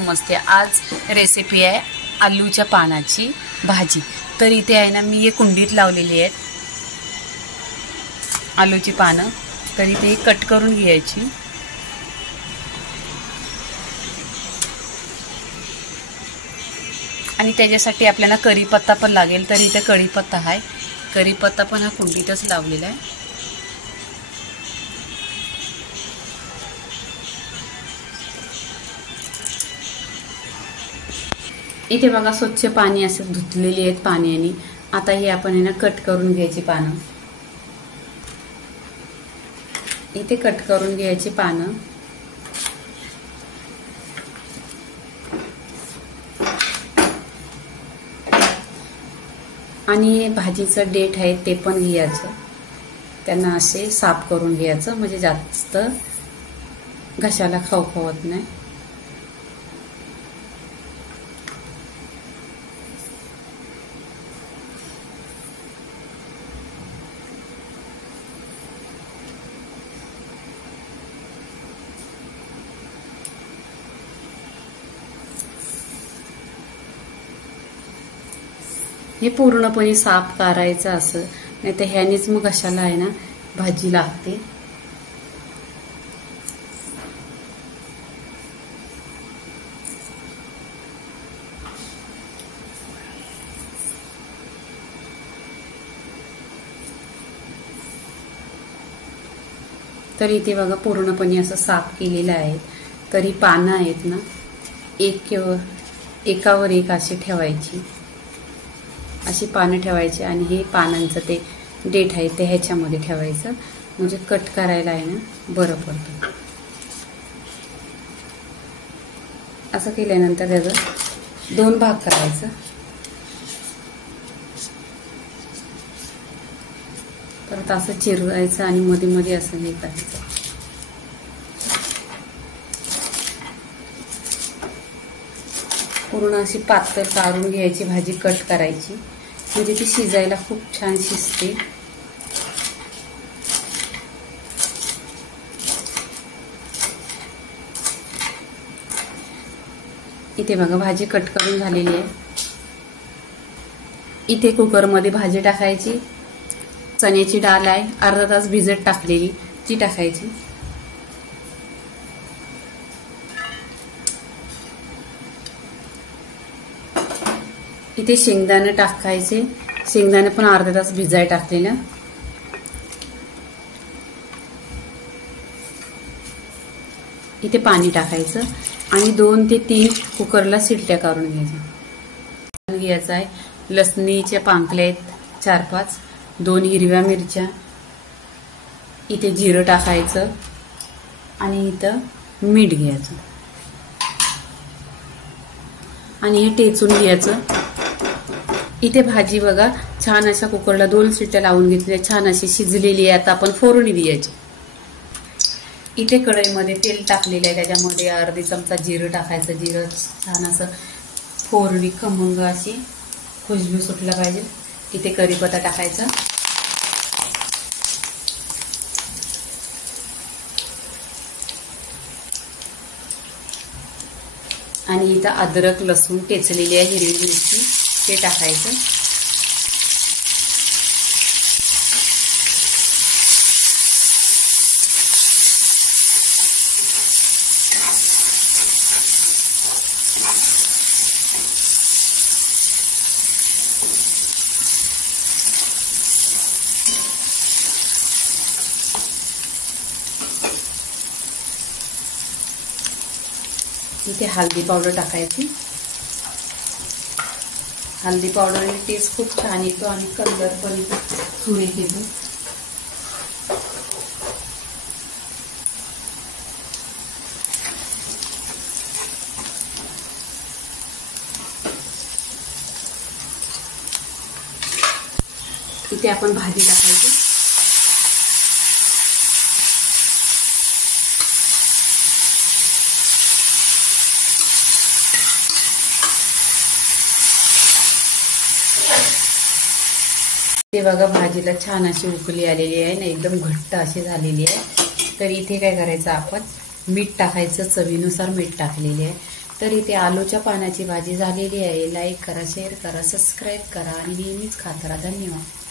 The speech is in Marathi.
नमस्ते, आज रेसिपी आहे आलूच्या पानाची भाजी। तर इथे आहे ना मी एक कुंडीत लावलेली आहेत आलूची पानं। तर इथे कट करून घ्यायची आणि त्याच्यासाठी आपल्याला कढीपत्ता पण लागेल। तर इथे कढीपत्ता आहे, कढीपत्ता पण हा कुंडीतच लावलेला आहे। इथे बघा स्वच्छ पाणी असं धुतलेली आहेत पाण्याने। आता हे आपण आहे ना कट करून घ्यायची पानं, इथे कट करून घ्यायची पानं। आणि भाजीचं देठ आहे ते पण घ्यायचं, त्यांना असे साफ करून घ्यायचं म्हणजे जास्त घशाला खवखवत नाही। हे पूर्णपणे साफ करायचं असं, नाही तर ह्यानेच मग घशाला आहे ना भाजी लागते। तर इथे बघा पूर्णपणे असं साफ केलेलं आहे। तरी पानं आहेत ना एकावर एक अशी ठेवायची, अशी पानं ठेवायची आणि हे पानांचं ते देठ आहे ते ह्याच्यामध्ये ठेवायचं म्हणजे कट करायला आहे ना बरं पडतं। असं केल्यानंतर त्याचं 2 भाग करायचं, परत असं चिरवायचं आणि मध्ये मध्ये असं हे करायचं। पूर्ण अशी पातळ काढून घ्यायची भाजी, कट करायची म्हणजे ती शिजायला खूप छान शिजते। इथे बघा भाजी कट करून झालेली आहे। इथे कुकरमध्ये भाजी टाकायची, चण्याची डाळ आहे अर्धा तास भिजत टाकलेली ती टाकायची। इथे शेंगदाणे टाकायचे, शेंगदाणे पण अर्धा तास भिजाय टाकलेलं। इथे पाणी टाकायचं आणि 2 ते 3 कुकरला शिट्ट्या काढून घ्यायचं आहे। लसणीच्या पांकल्या आहेत 4-5, 2 हिरव्या मिरच्या, इथे जिरं टाकायचं आणि इथं मीठ घ्यायचं आणि हे टेचून घ्यायचं। इथे भाजी बघा छान अशा कुकरला 2 शिट्ट्या लावून घेतल्या, छान अशी शिजलेली आहे। आता आपण फोडणी द्यायची। इथे कढईमध्ये तेल टाकलेलं आहे, त्याच्यामध्ये अर्धी चमचा जिरं टाकायचं। जिरं छान असं फोडणी खमंग अशी खुशबू सुटला पाहिजे। इथे कढीपत्ता टाकायचा आणि इथं अद्रक लसूण टेचलेली आहे, हिरवी मिरची ते टाकायचं। इथे हळदी पावडर टाकायची, हळदी पावडरने टेस्ट खूप छान येतो आणि कलर पण सुरेख येतो। इथे आपण भाजी टाकायची, ते बघा भाजीला छान अशी उकळी आलेली आहे ना, एकदम घट्ट अशी झालेली आहे। तर इथे काय करायचं, आपण मीठ टाकायचं, चवीनुसार मीठ टाकलेले आहे. तर इथे आलूच्या पानाची भाजी झालेली आहे. लाईक करा, शेअर करा, सबस्क्राईब करा आणि नेहमीच खात राहा. धन्यवाद.